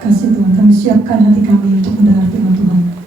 Kasih Tuhan, kami siapkan hati kami untuk mendengar firman Tuhan. Kami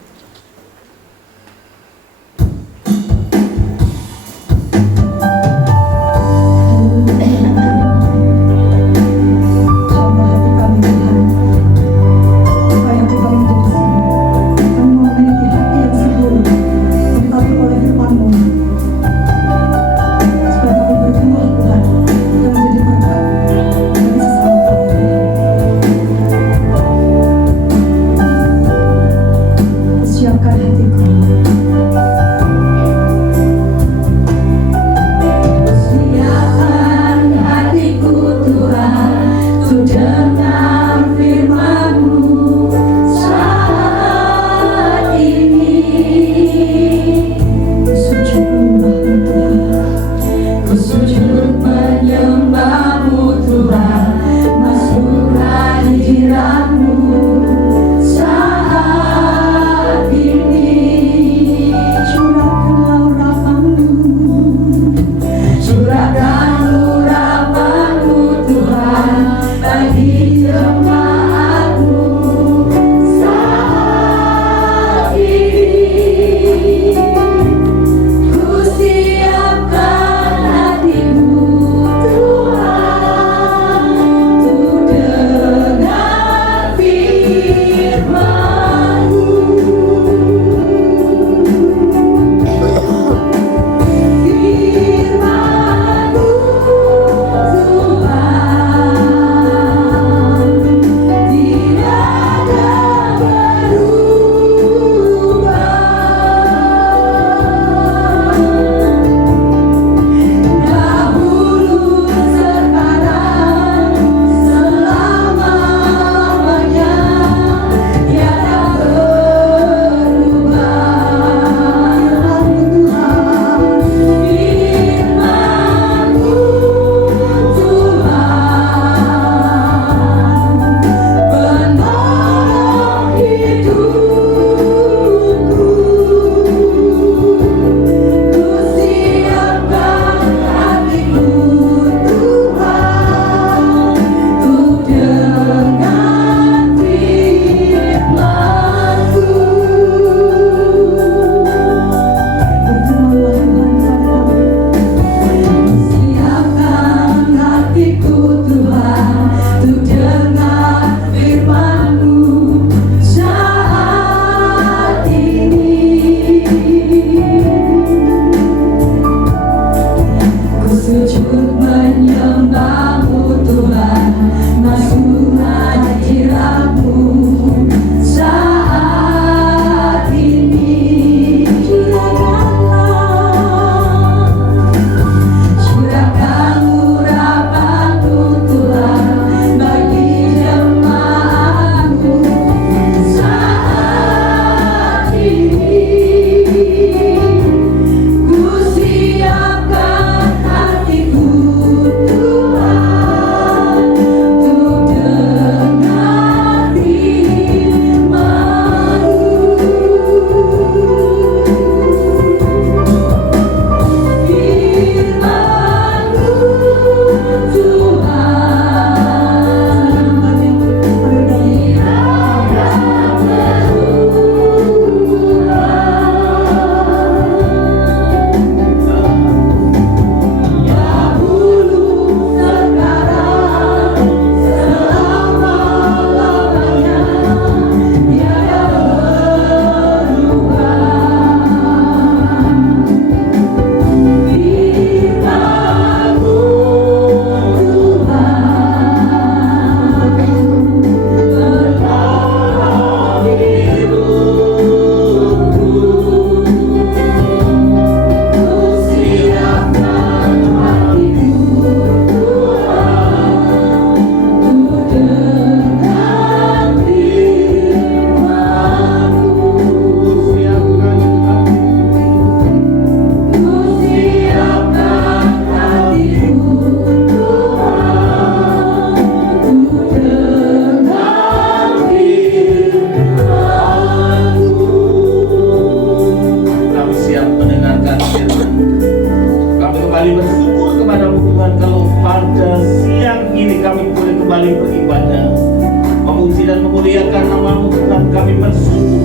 memuliakan nama-Mu Tuhan. Kami bersyukur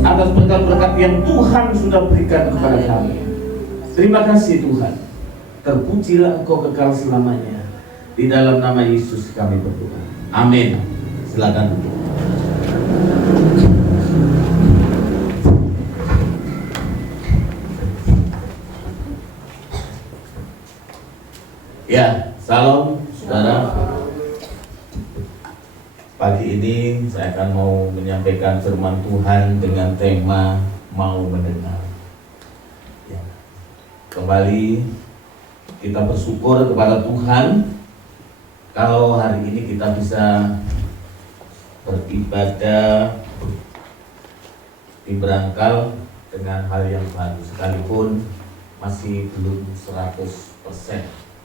atas berkat-berkat yang Tuhan sudah berikan kepada kami. Terima kasih Tuhan. Terpujilah Engkau kekal selamanya. Di dalam nama Yesus kami berdoa. Amin. Silakan duduk. Ya, salam saudara. Pagi ini saya akan mau menyampaikan firman Tuhan dengan tema mau mendengar. Ya. Kembali kita bersyukur kepada Tuhan kalau hari ini kita bisa beribadah di Berangkal dengan hal yang baru, sekalipun masih belum 100%,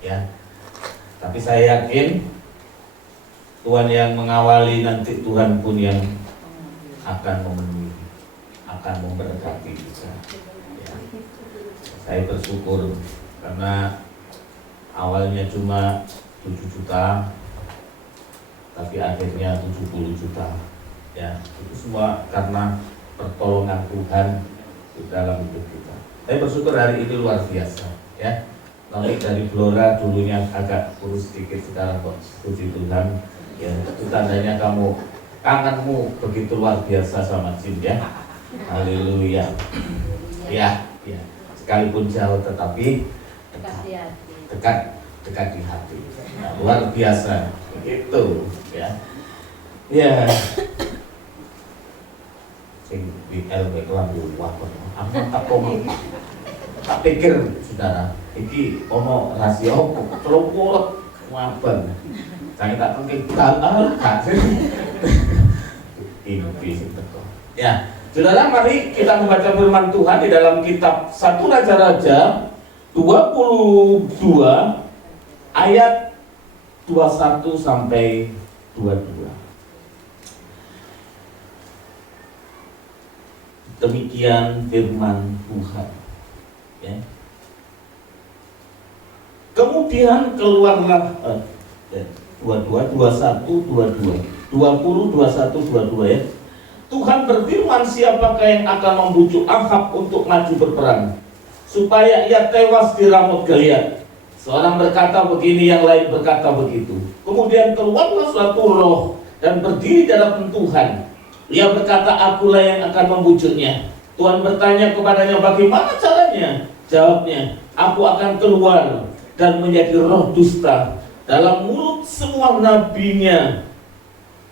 ya. Tapi saya yakin Tuhan yang mengawali, nanti Tuhan pun yang akan memenuhi, akan memberkati kita, ya. Saya bersyukur karena awalnya cuma 7 juta, tapi akhirnya 70 juta, ya. Itu semua karena pertolongan Tuhan di dalam hidup kita. Saya bersyukur hari ini luar biasa, ya. Nanti dari Blora dulunya agak kurus sedikit, sekarang kok puji Tuhan, ya. Itu tandanya kamu, kangenmu begitu luar biasa sama Jim, ya. Haleluya. Ya, ya. Sekalipun jauh tetapi dekat di hati. Nah, luar biasa begitu, ya. Ya. Sing BL background wah tak pikir saudara iki ono rahasia opo celuput ngabang saya tak mungkin halal ini teko. Ya saudara, mari kita membaca firman Tuhan di dalam kitab 1 Raja-Raja 22 ayat 21 sampai 22. Demikian firman Tuhan, ya. Kemudian keluarlah 22, 21, 22, 20, 21, 22, ya. Tuhan berfirman, siapakah yang akan membujuk Ahab untuk maju berperang supaya ia tewas di Ramot Gilead? Seorang berkata begini, yang lain berkata begitu. Kemudian keluarlah suatu roh dan berdiri di hadapan Tuhan. Ia berkata, akulah yang akan membujuknya. Tuhan bertanya kepadanya, bagaimana caranya? Jawabnya, aku akan keluar dan menjadi roh dusta dalam mulut semua nabinya.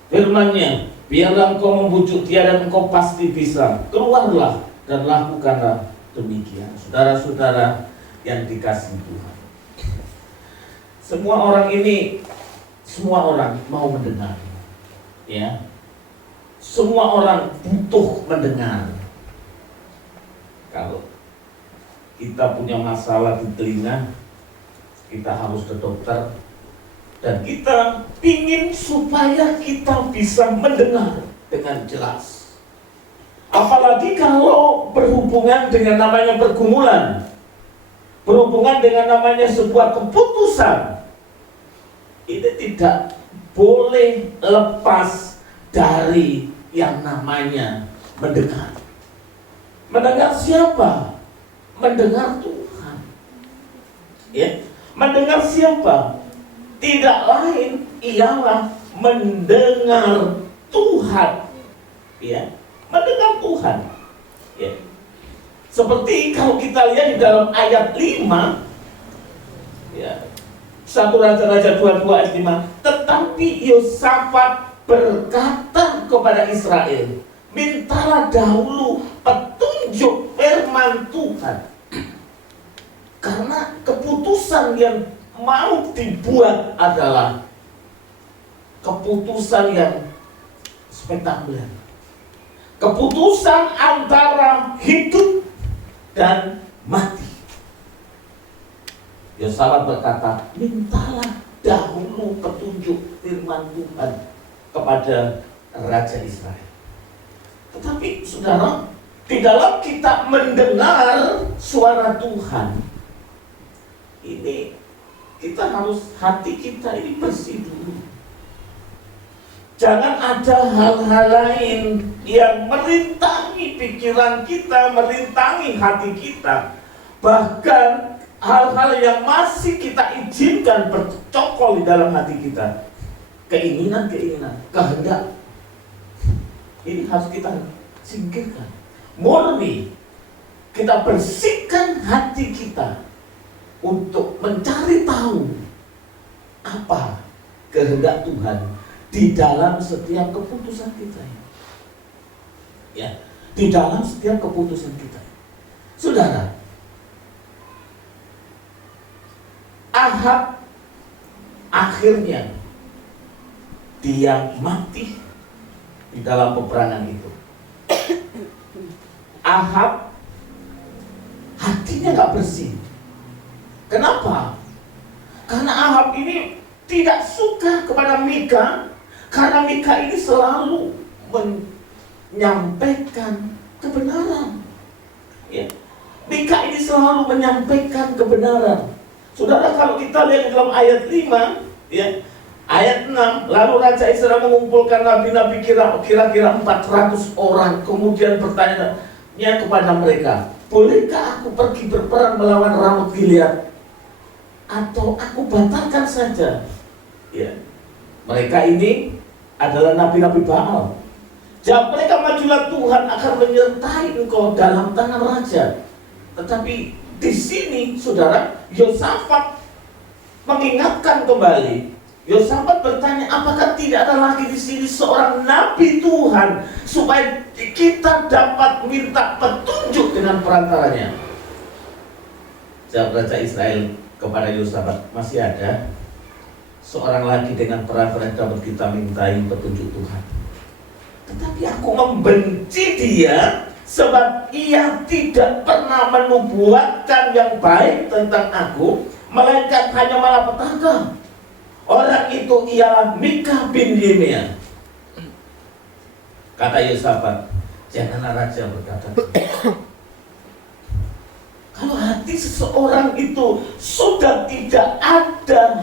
Firman-Nya, biarlah engkau membujuk dia dan engkau pasti bisa. Keluarlah dan lakukanlah demikian. Saudara-saudara yang dikasihi Tuhan, semua orang mau mendengar, ya. Semua orang butuh mendengar. Kalau kita punya masalah di telinga, kita harus ke dokter, dan kita ingin supaya kita bisa mendengar dengan jelas. Apalagi kalau berhubungan dengan namanya pergumulan, berhubungan dengan namanya sebuah keputusan, ini tidak boleh lepas dari yang namanya mendengar. Mendengar siapa? Mendengar Tuhan, ya. Mendengar siapa? Tidak lain ialah mendengar Tuhan, ya. Mendengar Tuhan, ya. Seperti kalau kita lihat di dalam ayat 5, ya, 1 Raja-Raja 22 ayat 5, tetapi Yosafat berkata kepada Israel, mintalah dahulu petunjuk firman Tuhan. Karena keputusan yang mau dibuat adalah keputusan yang spektakuler. Keputusan antara hidup dan mati. Yosafat berkata, mintalah dahulu petunjuk firman Tuhan kepada Raja Israel. Tetapi saudara, di dalam kita mendengar suara Tuhan, ini kita harus, hati kita ini bersih dulu. Jangan ada hal-hal lain yang merintangi pikiran kita, merintangi hati kita. Bahkan hal-hal yang masih kita izinkan bercokol di dalam hati kita. Keinginan-keinginan, kehendak. Ini harus kita singkirkan. Murni kita bersihkan hati kita untuk mencari tahu apa kehendak Tuhan di dalam setiap keputusan kita. Ya, di dalam setiap keputusan kita. Saudara, Ahab akhirnya dia mati di dalam peperangan itu. Ahab hatinya gak bersih. Kenapa? Karena Ahab ini tidak suka kepada Mika, karena Mika ini selalu menyampaikan kebenaran. Ya. Mika ini selalu menyampaikan kebenaran. Saudara, kalau kita lihat dalam ayat 5, ya, ayat 6, lalu Raja Israel mengumpulkan nabi-nabi kira-kira 400 orang, kemudian bertanya kepada mereka, bolehkah aku pergi berperang melawan Ramot Gilead, atau aku batalkan saja? Ya. Mereka ini adalah nabi-nabi Baal. Jawab mereka, majulah, Tuhan akan menyertai engkau dalam tangan raja. Tetapi di sini, saudara, Yosafat mengingatkan kembali. Yosafat bertanya, apakah tidak ada lagi di sini seorang nabi Tuhan supaya kita dapat minta petunjuk dengan perantaranya? Jawab Raja Israel kepada Yosafat, masih ada seorang lagi dengan perantara dapat kita mintai petunjuk Tuhan. Tetapi aku membenci dia sebab ia tidak pernah menubuatkan yang baik tentang aku, melainkan hanya malapetaka. Orang itu ialah Mika bin Yimea. Kata Yosafat, janganlah raja berkata, kalau hati seseorang itu sudah tidak ada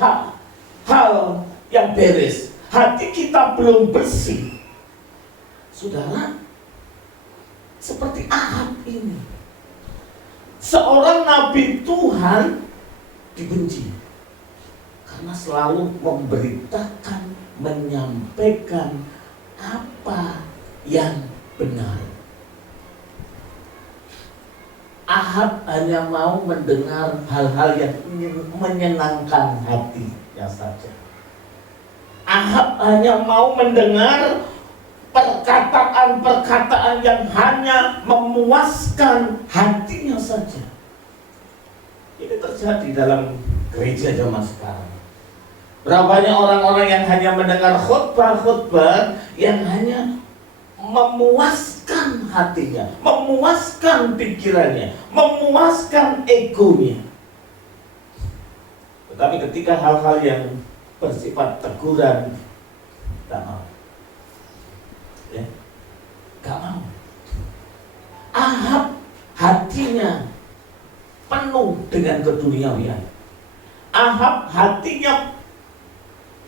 hal yang beres, hati kita belum bersih, saudara, seperti Ahab ini, seorang nabi Tuhan dibenci karena selalu memberitakan, menyampaikan apa yang benar. Ahab hanya mau mendengar hal-hal yang menyenangkan hatinya saja. Ahab hanya mau mendengar perkataan-perkataan yang hanya memuaskan hatinya saja. Ini terjadi dalam gereja zaman sekarang. Berapa banyak orang-orang yang hanya mendengar khotbah-khotbah yang hanya memuaskan hatinya, memuaskan pikirannya, memuaskan egonya. Tetapi ketika hal-hal yang bersifat teguran, tak mau. Ya, gak mau. Ahab hatinya penuh dengan keduniawian. Ahab hatinya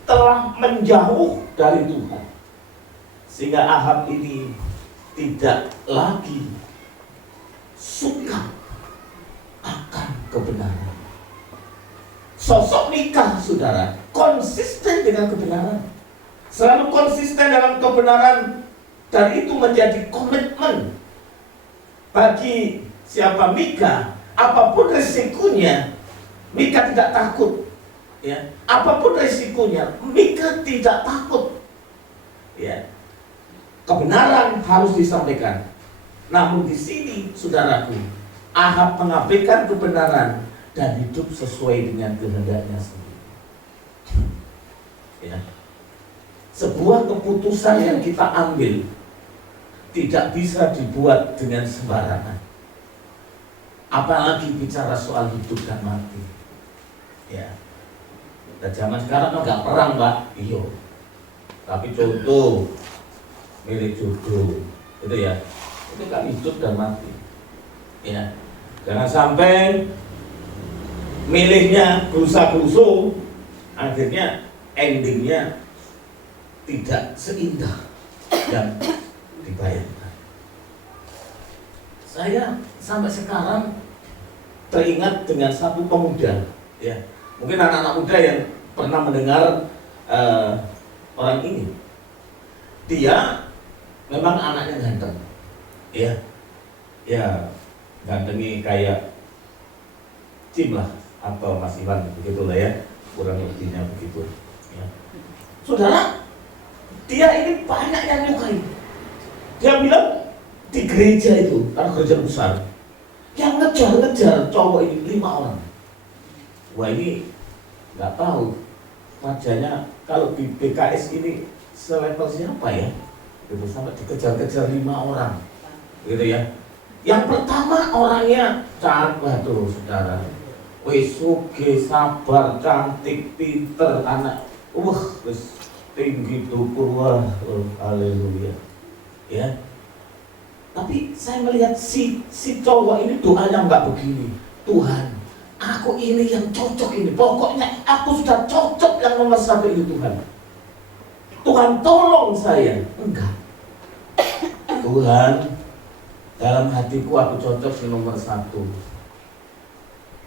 telah menjauh dari Tuhan, sehingga Ahab ini tidak lagi suka akan kebenaran. Sosok Mika, saudara, konsisten dengan kebenaran, selalu konsisten dalam kebenaran, dan itu menjadi komitmen bagi siapa Mika. Apapun resikonya, Mika tidak takut. Ya, apapun resikonya, Mika tidak takut. Ya, kebenaran harus disampaikan. Namun di sini, saudaraku, Ahab mengabaikan kebenaran dan hidup sesuai dengan kehendaknya sendiri. Ya. Sebuah keputusan yang kita ambil tidak bisa dibuat dengan sembarangan. Apalagi bicara soal hidup dan mati. Ya. Dan zaman sekarang nggak perang, Pak. Iya. Tapi contoh milik jodoh, gitu ya. Itu kan hidup dan mati. Ya. Jangan sampai milihnya gerusa-gerusu, akhirnya endingnya tidak seindah yang dibayangkan. Saya sampai sekarang teringat dengan satu pemuda, ya. Mungkin anak-anak muda yang pernah mendengar orang ini. Dia memang anaknya ganteng, ya, gantengi kayak Cim lah atau Mas Iwan, begitulah ya, kurang lebihnya begitu. Ya. Saudara, dia ini banyak yang nyukai. Dia bilang di gereja itu, karena gereja besar, yang ngejar-ngejar cowok ini 5 orang. Wah, ini nggak tahu wajahnya kalau di BKS ini selevel siapa ya? Gitu, sampai dikejar-kejar 5 orang, gitu ya. Yang pertama orangnya cakep tuh, saudara. Wis sugih, sabar, cantik, pinter, anak, wis tinggi dukur, wah, haleluya, ya. Tapi saya melihat si cowok ini doanya nggak begini. Tuhan, aku ini yang cocok ini. Pokoknya aku sudah cocok yang nomor 1 ini Tuhan. Tuhan tolong saya. Enggak. Tuhan, dalam hatiku aku cocok di nomor 1.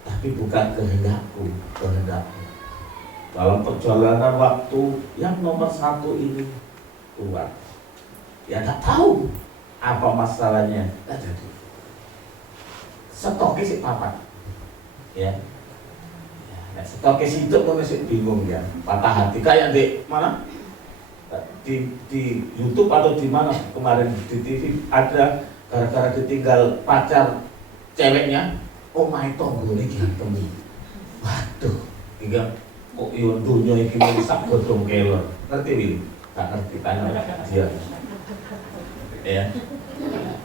Tapi bukan kehendakku, kehendakmu. Dalam perjalanan waktu yang nomor 1 ini kuat. Ya nggak tahu apa masalahnya. Nggak jadi. Stoknya si papat. Ya. Stoknya si itu masih bingung ya. Patah hati kayak di mana? Di YouTube atau di mana kemarin di TV ada gara-gara ditinggal pacar ceweknya. Oh my tonggone ganteng. Waduh, tiga kok yo dunya iki rusak godhong kelor. Ngerti Wil? Gak ngerti tanya dia. Ya.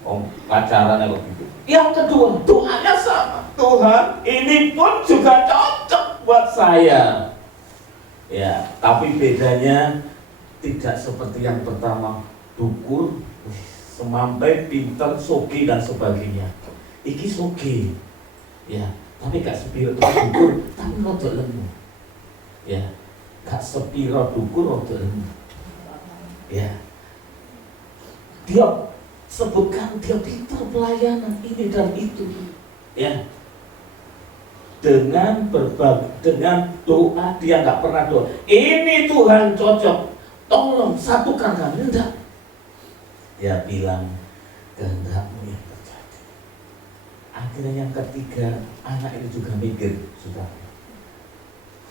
Om pacaran kok gitu. Yang kedua, doanya sama. Tuhan, ini pun juga cocok buat saya. Ya, tapi bedanya tidak seperti yang pertama, dukur, semampai, pinter, sogi dan sebagainya. Iki sogi. Ya, tapi gak sepiro dukur, tapi rodok lemu. Ya, gak sepiro dukur, rodok lemu. Ya, dia sebutkan dia pintar pelayanan ini dan itu. Ya, dengan doa dia nggak pernah doa. Ini Tuhan cocok, tolong satukan kami. Enggak. Dia bilang kehendakmu yang terjadi. Akhirnya yang ketiga, anak ini juga mikir, sudah.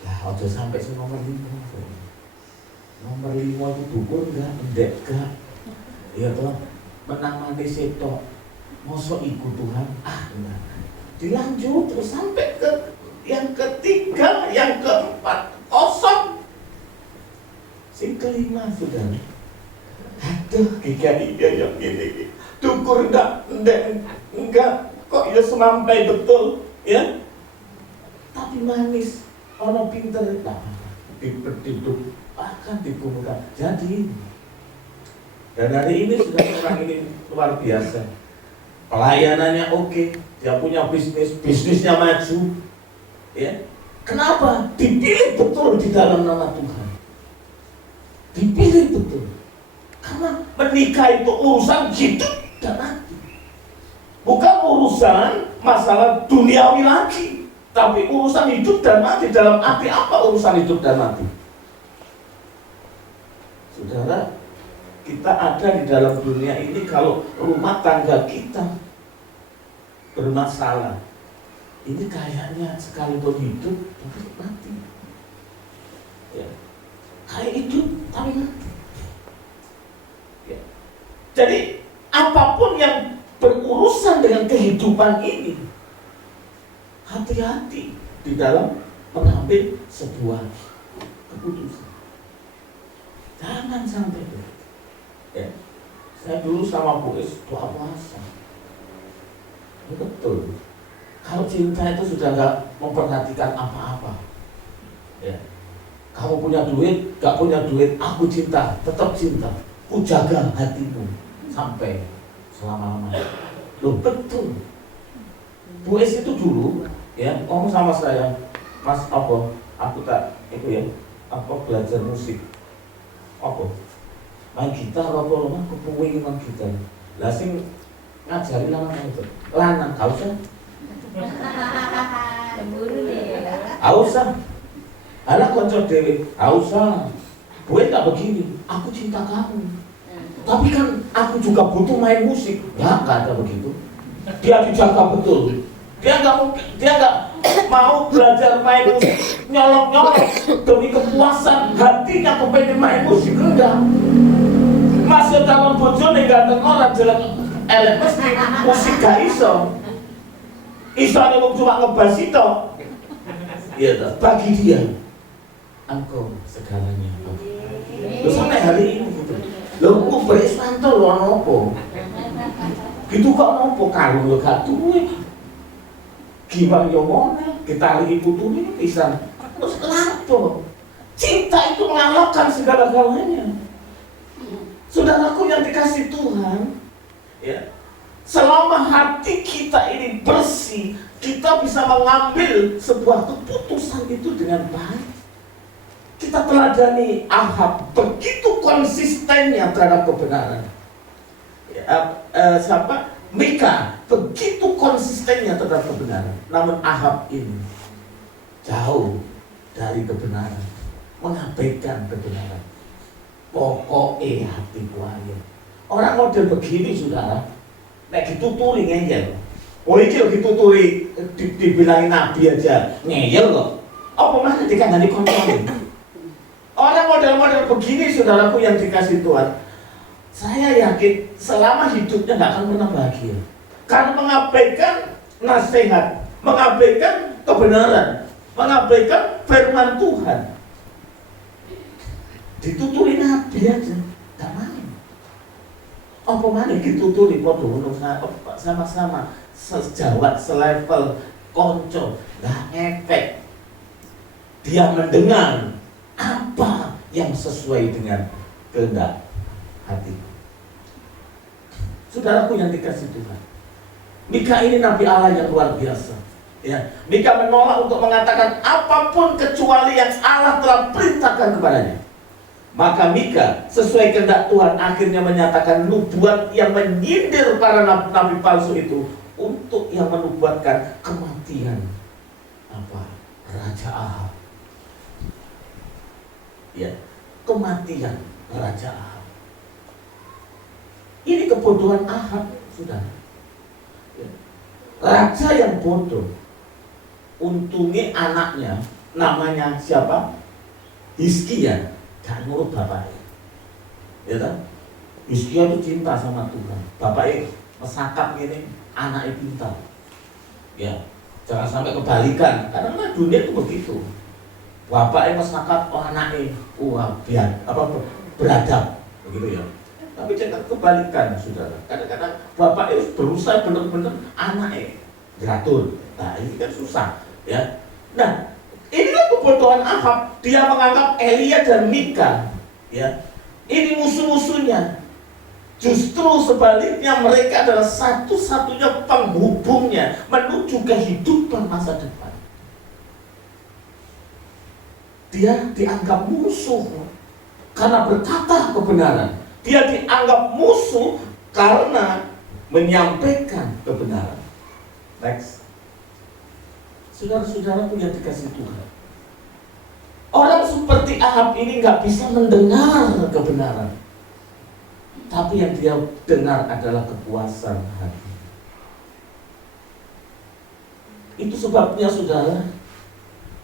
Ya, ojo sampai nomor 5. Nomor 5 itu dukur enggak, endek enggak. Ya toh, menamani setok. Mosok iku Tuhan, enggak. Dilanjut terus sampai ke yang ketiga, yang keempat, kosong. Sing kelima sudah. Aduh, giga yang gini. Dukur enggak, enggak. Kok ya semampai betul, ya? Tapi manis, ono pinter, diperdiduk, akan dikumpulkan. Jadi, dan hari ini sudah orang ini luar biasa. Pelayanannya oke, dia punya bisnisnya maju, ya. Kenapa? Dipilih betul di dalam nama Tuhan. Dipilih betul. Karena menikah itu urusan hidup dan mati. Bukan urusan masalah duniawi lagi, tapi urusan hidup dan mati. Dalam arti apa urusan hidup dan mati? Saudara, kita ada di dalam dunia ini kalau rumah tangga kita bermasalah, ini kayaknya sekalipun hidup tapi mati. Ya. Kayak hidup tapi mati. Ya. Jadi apapun yang berurusan dengan kehidupan ini, hati-hati di dalam mengambil sebuah keputusan. Jangan sampai ya. Saya dulu sama Bu Is doa puasa. Betul. Kalau cinta itu sudah nggak memperhatikan apa-apa. Ya. Kamu punya duit, nggak punya duit, aku cinta, tetap cinta. Ku jaga hatimu sampai selama-lamanya. Loh betul. Bu Es itu dulu ya ngomong sama saya, Mas apa? Aku tak itu ya, apa belajar musik. Apa? main gitar apa lho mah kepuwing main gitar. Lah sing ngajari lanang itu. Lanang gak usah. Cemburu deh. Gak usah. Alah kanca dhewe, gak usah. Gue gak begini, aku cinta kamu. Tapi kan aku juga butuh main musik. Ya gak ada begitu. Dia dijaga betul. Dia nggak mau belajar main musik nyolok demi kepuasan hatinya kepengen main musik, enggak. Masih calon bojone ganteng orang jelek elek mesti musik gak iso. Isone wong cuma ngebas itu. Iya toh, bagi dia engkau segalanya. Lo sampai hari ini gitu. Lo kok berismanto lo nopo? Gitu kok nopo kalung lo gak duwe. Giwang yo ngene, kita lagi putune pisan. Terus lapo? Cinta itu mengalahkan segala-galanya. Saudaraku yang dikasih Tuhan, ya. Selama hati kita ini bersih, kita bisa mengambil sebuah keputusan itu dengan baik. Kita teladani Ahab begitu konsistennya terhadap kebenaran. Ya, Mika begitu konsistennya terhadap kebenaran. Namun Ahab ini jauh dari kebenaran, mengabaikan kebenaran. Pokoknya hati kuaya. Orang model begini saudara, nek dituturi ngeyel. Oh iki dituturi dibilangin nabi aja ngeyel kok. Apa mah dikandani koncone. Orang model-model begini saudaraku yang dikasih Tuhan, saya yakin selama hidupnya nggak akan pernah bahagia. Karena mengabaikan nasihat, mengabaikan kebenaran, mengabaikan firman Tuhan. Dituturi nabi aja, nggak main. Apa mana dituturi podo sama-sama sejawat, selevel, konco, nggak ngefek. Dia mendengar apa yang sesuai dengan kehendak hati. Saudaraku yang dikasih Tuhan, Mika ini nabi Allah yang luar biasa. Ya, Mika menolak untuk mengatakan apapun kecuali yang Allah telah perintahkan kepadanya. Maka Mika sesuai kehendak Tuhan akhirnya menyatakan nubuat yang menyindir para nabi palsu itu untuk yang menubuatkan kematian Raja Ahab. Ya, kematian Raja Ahab. Ini kebodohan Ahab, saudara. Ya. Raja yang bodoh. Untungnya anaknya, namanya siapa? Hizkia, gak nurut bapaknya. Ya kan? Hizkia itu cinta sama Tuhan. Bapaknya mesakap gini, anaknya pintar. Ya, jangan sampai kebalikan. Karena dunia itu begitu. Bapaknya mesakap, anaknya, beradab, begitu ya. Tapi jangan kebalikan, saudara. Kadang-kadang bapak itu berusaha benar-benar anaknya beratur. Nah ini kan susah, ya. Nah inilah kebodohan Ahab. Dia menganggap Elia dan Mika, ya, ini musuh-musuhnya. Justru sebaliknya mereka adalah satu-satunya penghubungnya menuju kehidupan masa depan. Dia dianggap musuh karena berkata kebenaran. Dia dianggap musuh karena menyampaikan kebenaran. Next. Saudara-saudara punya dikasih Tuhan. Orang seperti Ahab ini nggak bisa mendengar kebenaran. Tapi yang dia dengar adalah kepuasan hati. Itu sebabnya saudara,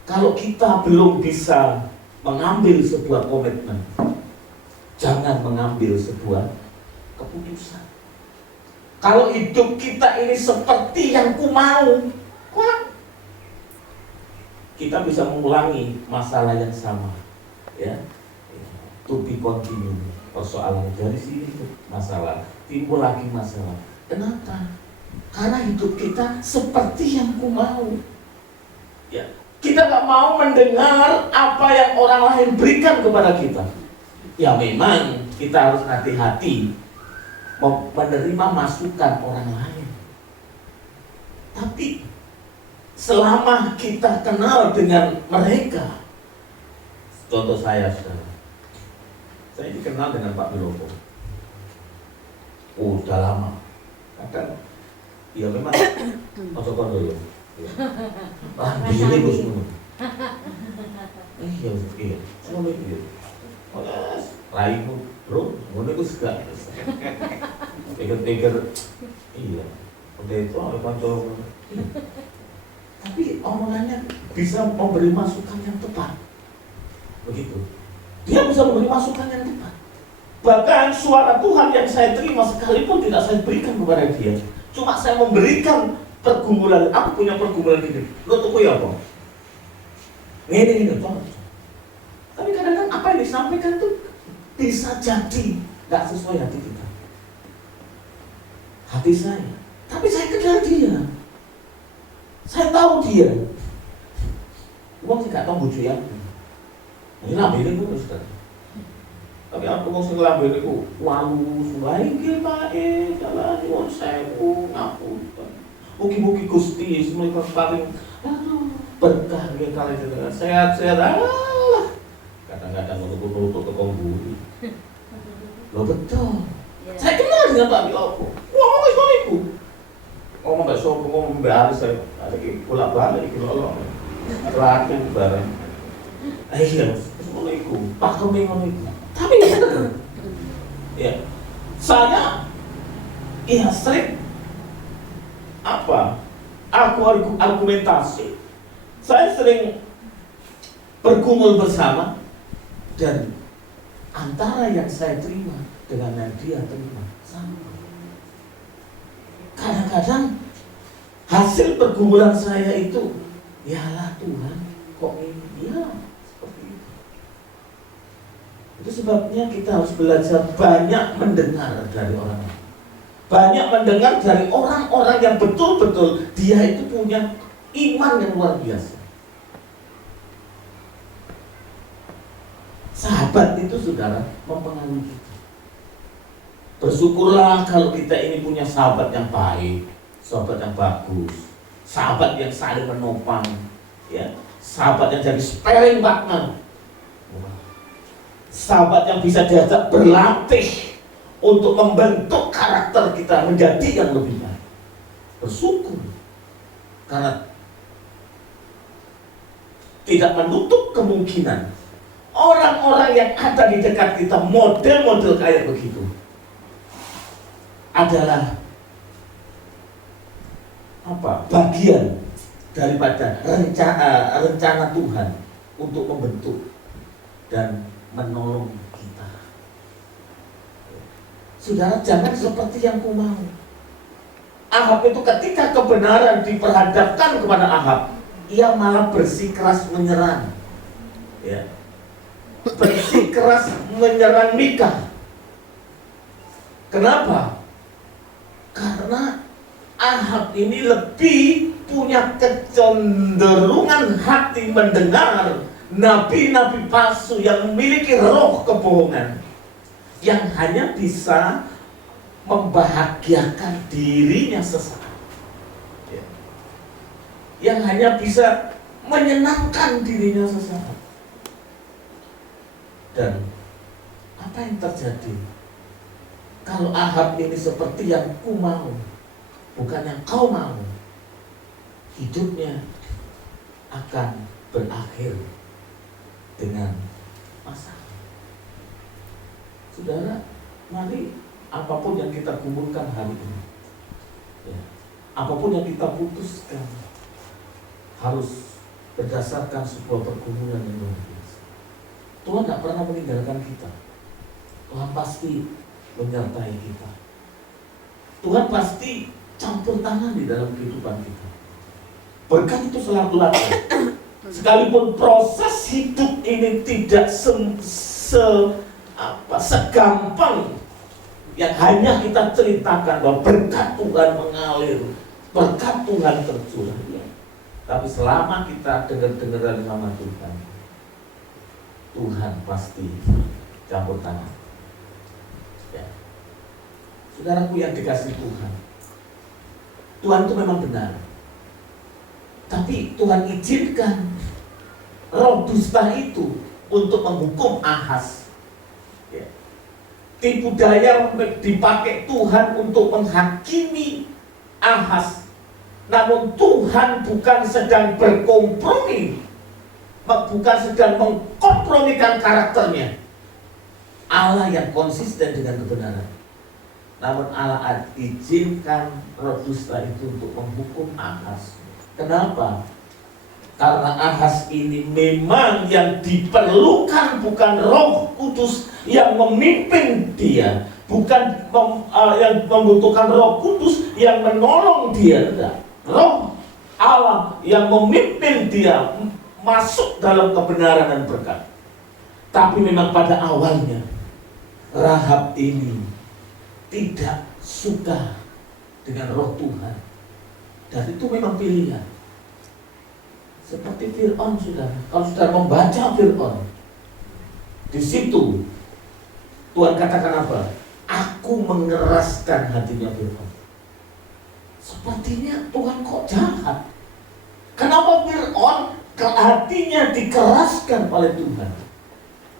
kalau kita belum bisa mengambil sebuah komitmen, jangan mengambil sebuah keputusan. Kalau hidup kita ini seperti yang ku mau, kita bisa mengulangi masalah yang sama, ya. To be continue. Persoalan dari sini masalah, timbul lagi masalah. Kenapa? Karena hidup kita seperti yang ku mau. Ya, kita nggak mau mendengar apa yang orang lain berikan kepada kita. Ya memang kita harus hati-hati menerima masukan orang lain. Tapi selama kita kenal dengan mereka, contoh saya, saudara. Saya dikenal dengan Pak Bilopo. Oh, udah lama. Kadang, ya memang ojo kondo ya. Ah, begini bos ngono. Iya, iya. Ngono iki. Oles, raimu, bro. Ngono iku segak. Pikir-pikir, iya. Udah itu oleh kanca. Tapi omongannya bisa memberi masukan yang tepat. Begitu. Dia bisa memberi masukan yang tepat. Bahkan suara Tuhan yang saya terima sekalipun tidak saya berikan kepada dia. Cuma saya memberikan pergumulan. Aku punya pergumulan ini. Lo tuh ya apa? Ini. Tapi kadang-kadang apa yang disampaikan tuh bisa jadi nggak sesuai hati kita. Hati saya. Tapi saya kenal dia. Saya tahu dia. Uang sih gak tahu bujuk ya. Ini lambene ku wis kan. Tapi aku mau sing lambene ku walu sulai iki Pak jalan nyuwun sewu ngapunten. Mugi-mugi Gusti Yesus menika paling berkah nggih kali jenengan sehat-sehat. Allah. Kadang-kadang nutup ke kongguri. Loh betul. Saya kenal dengan Pak Bilopo. Ngomong wis ngono iku. Ngomong mbak sopo, ngomong mbak Aris saya. Ada iki bolak-balik iki lho. Ratu bareng. Iya, ngono iku. Pakome ngono iku. Tapi ya, saya sering aku argumentasi. Saya sering bergumul bersama dan antara yang saya terima dengan yang dia terima sama. Kadang-kadang hasil pergumulan saya itu, yalah Tuhan, kok ini? Ya, seperti itu. Itu sebabnya kita harus belajar banyak mendengar dari orang lain. Banyak mendengar dari orang-orang yang betul-betul dia itu punya iman yang luar biasa. Sahabat itu saudara mempengaruhi kita. Bersyukurlah kalau kita ini punya sahabat yang baik, sahabat yang bagus, sahabat yang saling menopang, ya, sahabat yang jadi sparring partner, sahabat yang bisa diajak berlatih untuk membentuk karakter kita menjadi yang lebih baik. Bersyukur karena tidak menutup kemungkinan orang-orang yang ada di dekat kita model-model kayak begitu adalah bagian daripada rencana Tuhan untuk membentuk dan menolong kita. Saudara, jangan seperti yang ku mau. Ahab itu ketika kebenaran diperhadapkan kepada Ahab, ia malah bersikeras menyerang, ya, bersikeras menyerang Mikha. Kenapa? Karena Ahab ini lebih punya kecenderungan hati mendengar nabi-nabi palsu yang memiliki roh kebohongan, yang hanya bisa membahagiakan dirinya sesaat, ya, yang hanya bisa menyenangkan dirinya sesaat. Dan apa yang terjadi kalau Ahab ini seperti yang ku mau, bukan yang kau mau? Hidupnya akan berakhir dengan masalah. Saudara, mari apapun yang kita gumulkan hari ini, ya, apapun yang kita putuskan, harus berdasarkan sebuah pergumulan yang luar biasa. Tuhan tidak pernah meninggalkan kita. Tuhan pasti menyertai kita. Tuhan pasti campur tangan di dalam kehidupan kita. Berkat itu selalu ada. Sekalipun proses hidup ini tidak segampang yang hanya kita ceritakan bahwa berkat Tuhan mengalir, berkat Tuhan tercurah, ya. Tapi selama kita dengar-dengaran nama Tuhan, Tuhan pasti campur tangan. Ya. Saudaraku yang dikasih Tuhan, Tuhan itu memang benar. Tapi Tuhan izinkan roh dusta itu untuk menghukum Ahaz. Ya. tipu daya dipakai Tuhan untuk menghakimi Ahaz. Namun Tuhan bukan sedang berkompromi, bukan sedang mengkompromikan karakternya. Allah yang konsisten dengan kebenaran. Namun Allah izinkan roh dusta itu untuk menghukum Ahaz. Kenapa? Karena Ahaz ini memang yang diperlukan bukan Roh Kudus yang memimpin dia, bukan yang membutuhkan Roh Kudus yang menolong dia, tidak. Roh Allah yang memimpin dia masuk dalam kebenaran dan berkat. Tapi memang pada awalnya Rahab ini tidak suka dengan Roh Tuhan, dan itu memang pilihan. Seperti Fir'aun, saudara. Kalau saudara membaca Fir'aun, di situ Tuhan katakan apa? Aku mengeraskan hatinya Fir'aun. Sepertinya Tuhan kok jahat. Kenapa Fir'aun hatinya dikeraskan oleh Tuhan?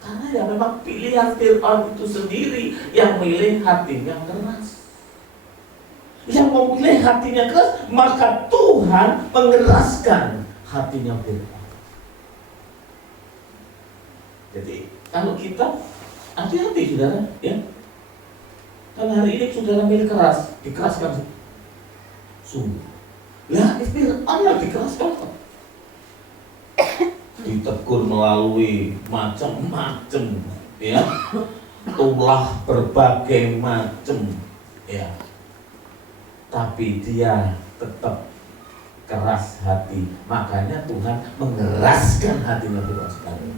Karena ya memang pilihan Fir'aun itu sendiri yang memilih hatinya keras. Yang memilih hatinya keras, maka Tuhan mengeraskan hatinya Fir'aun. Jadi kalau kita hati-hati, saudara, ya. Kalau hari ini saudara milih keras, dikeraskan sungguh. Lah Fir'aun yang dikeraskan, ditegur melalui macam-macam, ya, tulah berbagai macam, ya. Tapi dia tetap keras hati, makanya Tuhan mengeraskan hatinya Fir'aun sekali.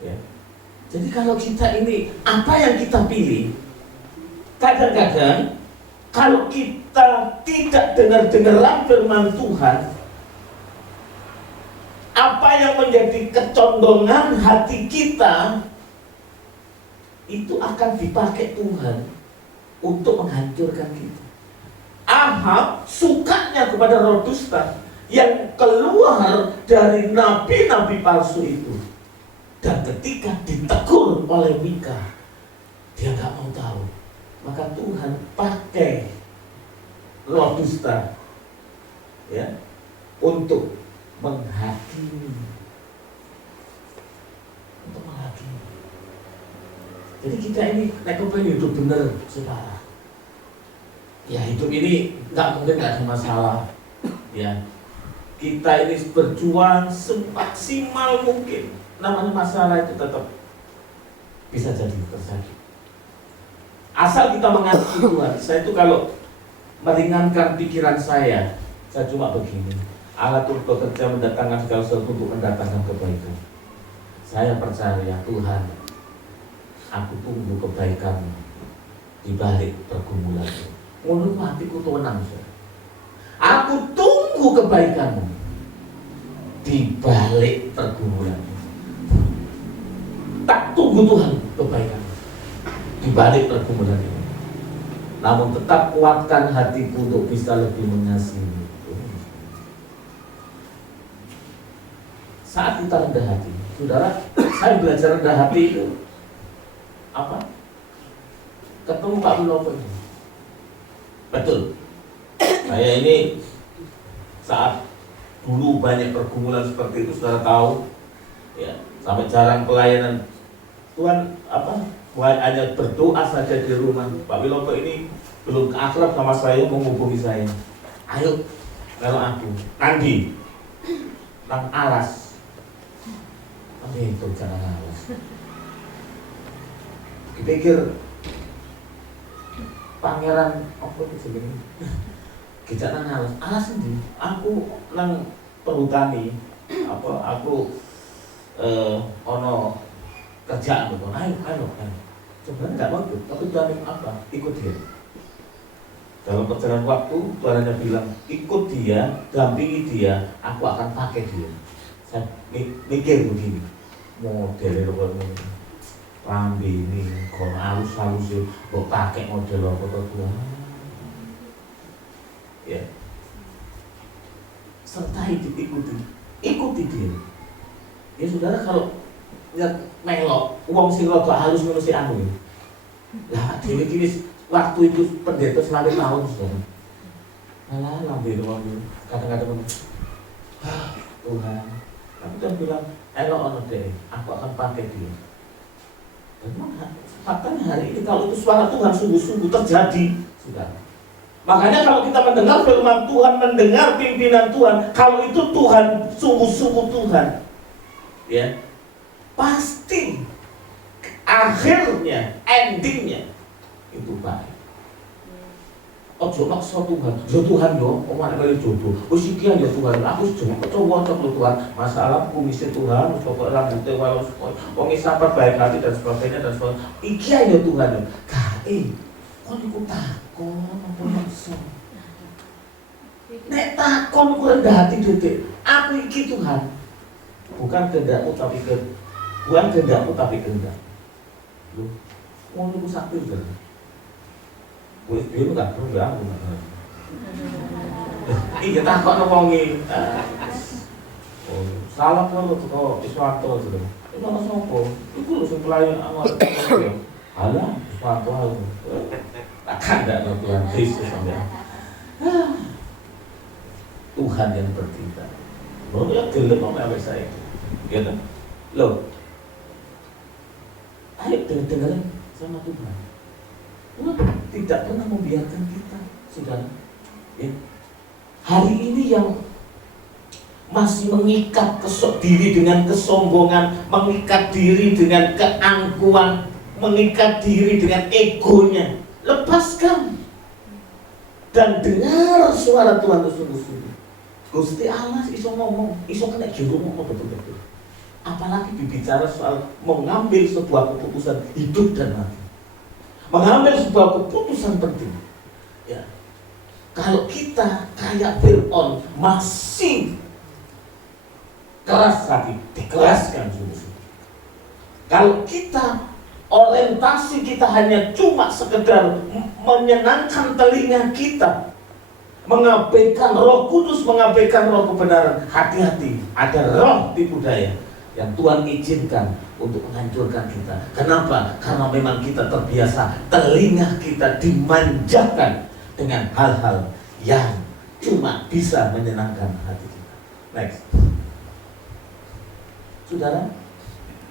Ya. Jadi kalau kita ini apa yang kita pilih, kadang-kadang kalau kita tidak dengar-dengaran firman Tuhan, apa yang menjadi kecondongan hati kita itu akan dipakai Tuhan untuk menghancurkan kita. Ahab sukanya kepada roh dusta yang keluar dari nabi-nabi palsu itu. Dan ketika ditegur oleh Mika, dia gak mau tahu. Maka Tuhan pakai roh dusta, ya, untuk menghakimi. Untuk menghakimi. Jadi kita ini pengen hidup benar, saudara. Ya hidup ini nggak mungkin nggak ada masalah, ya. Kita ini berjuang semaksimal mungkin. Namanya masalah itu tetap bisa jadi terjadi. Asal kita mengasihi Tuhan. Saya itu kalau meringankan pikiran saya cuma begini. Allah itu bekerja mendatangkan segala sesuatu untuk mendatangkan kebaikan. Saya percaya Tuhan, aku tunggu kebaikan di balik pergumulan. Menurut hatiku tenang, saudara. Aku tunggu kebaikanmu di balik pergumulan. Tak tunggu Tuhan kebaikanmu di balik pergumulan ini. Namun tetap kuatkan hatiku untuk bisa lebih mengasihi. Saat kita rendah hati, saudara, saya belajar rendah hati itu apa? Ketemu Pak Wilopo ini. Betul. Saya ini saat dulu banyak pergumulan seperti itu, saudara tahu, ya, sampai jarang pelayanan. Tuhan hanya berdoa saja di rumah. Pak Wilopo ini belum akrab sama saya, menghubungi saya. Ayo, kalau aku Andi, nang alas. Itu jangan alas. Dipikir pangeran apa itu segini? Kita nang alas ini. Aku nang perhutani. Aku ono kerjaan betul. Ayo. Sebenarnya nggak mau ikut, tapi Tuhan apa? Ikut dia. Dalam perjalanan waktu Tuhan hanya bilang ikut dia, dampingi dia, aku akan pakai dia. Saya mikir begini, modelnya ini, rambi ini, kalau halus ya, mau pakai model apa Tuhan? Ya, sertai ikuti dia. Ya saudara, kalau melok wong sing rada halus ngono si anu. Lah dhewe iki waktu itu pendeta selalu tahun sudah. Alah lambe wong kadang-kadang Tuhan, aku kan bilang elok ono deh, aku akan pakai dia. Dan faktanya hari ini kalau itu suara Tuhan sungguh-sungguh terjadi, sudah. Makanya kalau kita mendengar firman Tuhan, mendengar pimpinan Tuhan, kalau itu Tuhan sungguh-sungguh Tuhan, ya pasti akhirnya, endingnya itu baik. Ojo maksa Tuhan, yo Tuhan yo, omane kali jodoh. Wis iki ya Tuhan, aku jeneng kecowo tok Tuhan. Masalah komisi Tuhan, coba rambutnya walau wong sabar baik hati dan sebagainya dan sebagainya. Iki ya Tuhan yo. Kae, kon iku takon apa maksa. Nek takon ku rendah hati detik. Aku iki Tuhan. Bukan kehendakmu tapi bukan kehendakmu tapi kehendak. Lho, ngono ku sak pirang. Wis dhewe gak perlu ya. Iya takon ngomongi. Oh, salah kok Iswanto to. Itu ana sapa? Iku lho sing pelayan awal. Alah, Iswanto aku. Tak kandakno Tuhan Yesus sampeyan. Tuhan yang bertindak. Loh ya gelem kok sampe saya. Gitu. Loh. Ayo dengerin sama Tuhan. Tuhan tidak pernah membiarkan kita, saudara. Ya. Hari ini yang masih mengikat diri dengan kesombongan, mengikat diri dengan keangkuhan, mengikat diri dengan egonya, lepaskan dan dengar suara Tuhan sungguh-sungguh. Gusti Allah iso ngomong, iso kena juru ngomong betul-betul. Apalagi berbicara soal mengambil sebuah keputusan hidup dan mati. Mengambil sebuah keputusan penting. Ya. Kalau kita kayak Fir'aun masih keras hati, dikeraskan sungguh-sungguh. Kalau kita orientasi kita hanya cuma sekedar menyenangkan telinga kita, mengabaikan Roh Kudus, mengabaikan Roh kebenaran, hati-hati, ada roh tipu daya yang Tuhan izinkan untuk menghancurkan kita. Kenapa? Karena memang kita terbiasa, telinga kita dimanjakan dengan hal-hal yang cuma bisa menyenangkan hati kita. Next. Saudara,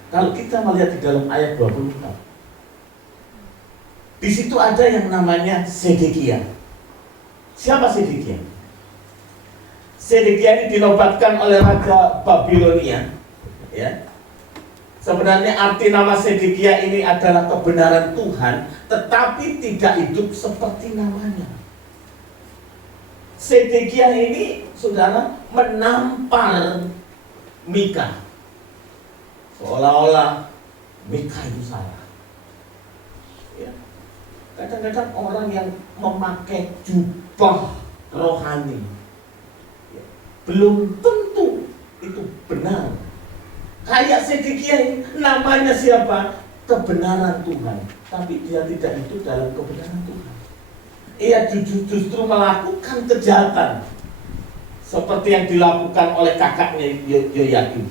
kalau kita melihat di dalam ayat 24, di situ ada yang namanya Sedekia. Siapa Sedekia? Sedekia ini dinobatkan oleh Raja Babilonia. Ya. Sebenarnya arti nama Sedekia ini adalah kebenaran Tuhan, tetapi tidak hidup seperti namanya. Sedekia ini, saudara, menampar Mika, seolah-olah Mika itu salah. Ya. Kadang-kadang orang yang memakai jubah rohani, ya, belum tentu itu benar. Kayak Sedekia ini, namanya siapa? Kebenaran Tuhan, tapi dia tidak hidup dalam kebenaran Tuhan. Ia justru melakukan kejahatan seperti yang dilakukan oleh kakaknya Yoyakim.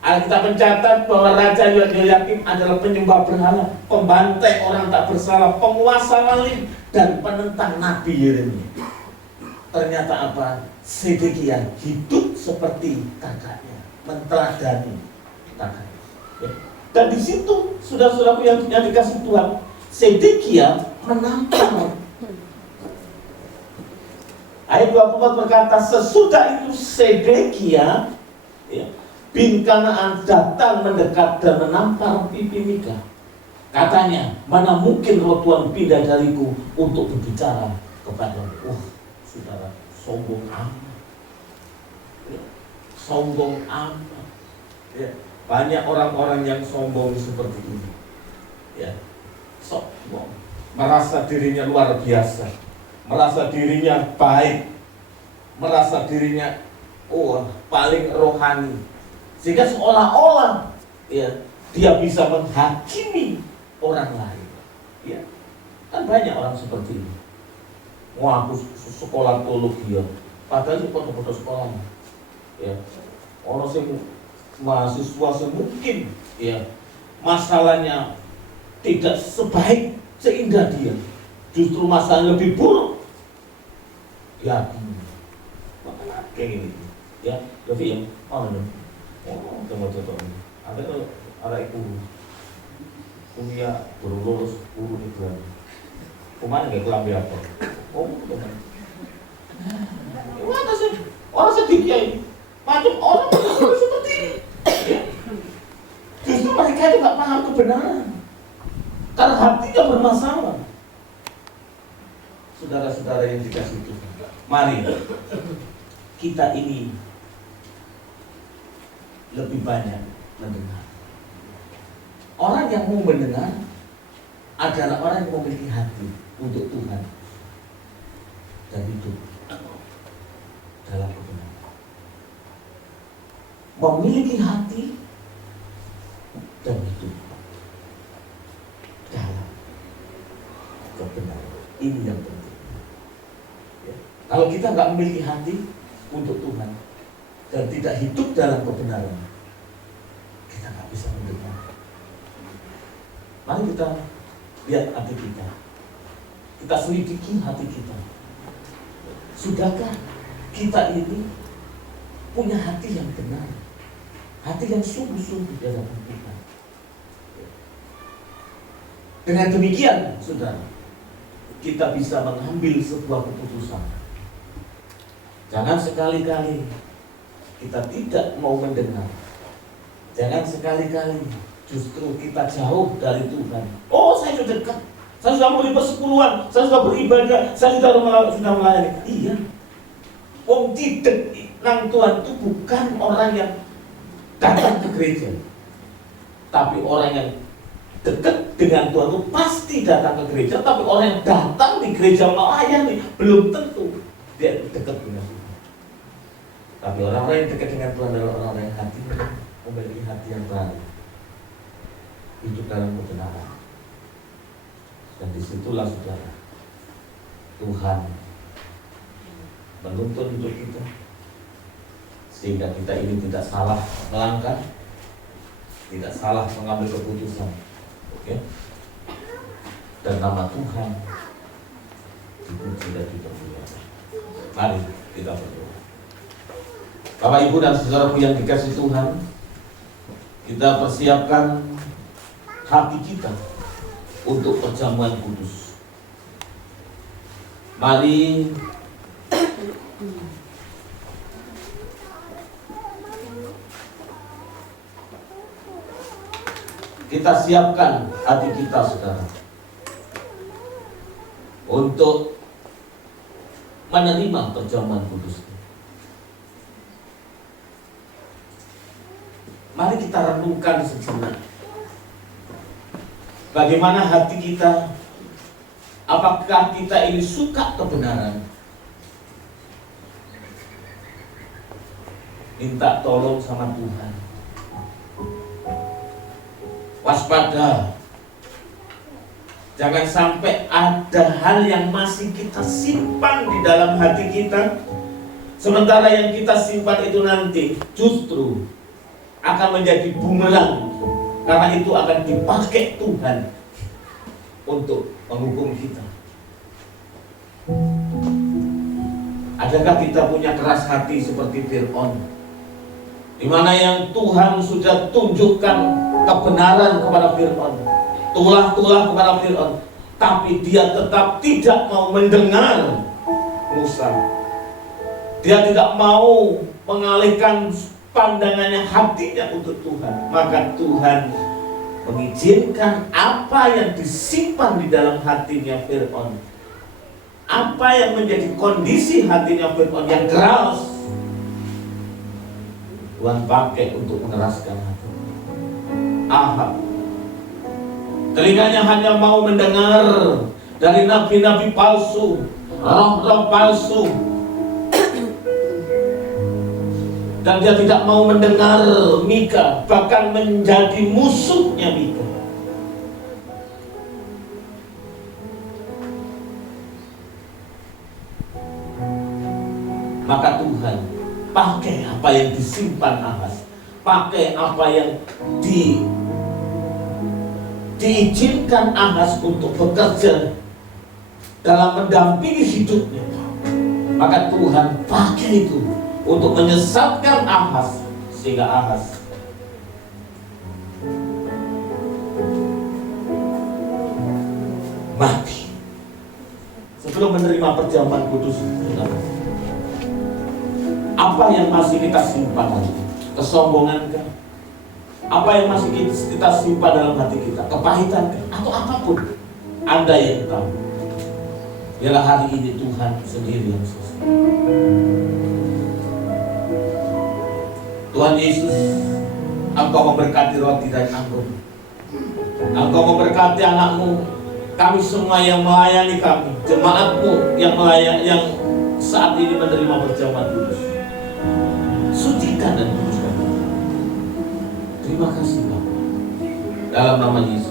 Alkitab mencatat bahwa Raja Yoyakim adalah penyembah berhala, pembantai orang tak bersalah, penguasa maling, dan penentang Nabi Yeremia. Ternyata apa? Sedekia hidup seperti kakaknya, menteladani kakaknya. Ya. Dan di situ, saudara-saudaraku yang dikasih Tuhan, Sedekia menampar. Ayat 24 berkata, sesudah itu Sedekia, ya, bin Kanaan datang mendekat dan menampar pipi Mika. Katanya, mana mungkin roh Tuhan pindah dariku untuk berbicara kepadamu. Saudara, sombong amat. Ya, sombong amat. Ya, banyak orang-orang yang sombong seperti ini. Ya, sombong, merasa dirinya luar biasa, merasa dirinya baik, merasa dirinya paling rohani, sehingga seolah-olah ya dia bisa menghakimi orang lain. Ya, kan banyak orang seperti ini. Wah, aku sekolah teologi ya, padahal itu foto-foto sekolah. Ya, orang sing mahasiswa semungkin ya, masalahnya tidak sebaik seindah dia, justru masalahnya lebih buruk, ya kayak gini, ya, tapi ya, tunggu, ada ibu kuliah baru lulus guru di bulan, kemana nggak pulang biasa, teman, mana sih orang sedikit ini, macam orang seperti ini, ya. Justru mereka itu nggak paham kebenaran, karena hatinya bermasalah. Saudara-saudara yang dikasih Tuhan, mari kita ini lebih banyak mendengar. Orang yang mau mendengar adalah orang yang memiliki hati untuk Tuhan dan hidup dalam kebenaran. Memiliki hati dan hidup dalam kebenaran. Ini yang penting. Ya. Kalau kita nggak memiliki hati untuk Tuhan dan tidak hidup dalam kebenaran, kita nggak bisa mendengar. Mari kita lihat hati kita. Kita selidiki hati kita. Sudahkah kita ini punya hati yang benar, hati yang sungguh-sungguh di hadapan Tuhan? Dengan demikian, saudara, kita bisa mengambil sebuah keputusan. Jangan sekali-kali kita tidak mau mendengar. Jangan sekali-kali justru kita jauh dari Tuhan. Oh, saya sudah dekat, saya sudah memberi persepuluhan, saya sudah beribadah, saya sudah melayani. Iya. Wong tidak nang Tuhan itu bukan orang yang datang ke gereja, tapi orang yang dekat dengan Tuhan itu pasti datang ke gereja. Tapi orang yang datang di gereja melayani belum tentu dia dekat dengan Tuhan. Tapi orang-orang yang dekat dengan Tuhan adalah orang-orang yang hatinya memiliki hati yang baru, hidup dalam kebenaran. Dan disitulah saudara, Tuhan menuntun hidup kita sehingga kita ini tidak salah melangkah, tidak salah mengambil keputusan, oke? Dan nama Tuhan dipuji dan dipermuliakan. Mari kita berdoa. Bapak, Ibu, dan saudaraku yang dikasih Tuhan, kita persiapkan hati kita untuk perjamuan kudus. Mari kita siapkan hati kita, saudara, untuk menerima perjamuan kudus. Mari kita renungkan sejenak. Bagaimana hati kita? Apakah kita ini suka kebenaran? Minta tolong sama Tuhan. Waspada. Jangan sampai ada hal yang masih kita simpan di dalam hati kita. Sementara yang kita simpan itu nanti justru akan menjadi bumerang, karena itu akan dipakai Tuhan untuk menghukum kita. Adakah kita punya keras hati seperti Fir'aun, di mana yang Tuhan sudah tunjukkan kebenaran kepada Fir'aun, tulah-tulah kepada Fir'aun, tapi dia tetap tidak mau mendengar Musa. Dia tidak mau mengalihkan pandangannya, hatinya untuk Tuhan. Maka Tuhan mengizinkan apa yang disimpan di dalam hatinya Fir'aun, apa yang menjadi kondisi hatinya Fir'aun yang keras, Tuhan pakai untuk mengeraskan hati Ahab. Telinganya hanya mau mendengar dari nabi-nabi palsu, roh-roh palsu, dan dia tidak mau mendengar Mika, bahkan menjadi musuhnya Mika. Maka Tuhan pakai apa yang disimpan Ahaz, pakai apa yang diizinkan Ahaz untuk bekerja dalam mendampingi hidupnya, maka Tuhan pakai itu untuk menyesatkan Ahaz sehingga Ahaz mati sebelum menerima perjamuan kudus. Apa yang masih kita simpan lagi? Kesombongankah? Apa yang masih kita simpan dalam hati kita? Kepahitankah? Atau apapun Anda yang tahu. Ialah hari ini Tuhan sendiri yang selesai. Tuhan Yesus, Engkau memberkati roti dan anggur. Engkau memberkati anakmu, kami semua yang melayani kami, jemaatmu yang saat ini menerima perjamuan kudus. Sucikan dan kuduskan. Terima kasih Bapak. Dalam nama Yesus.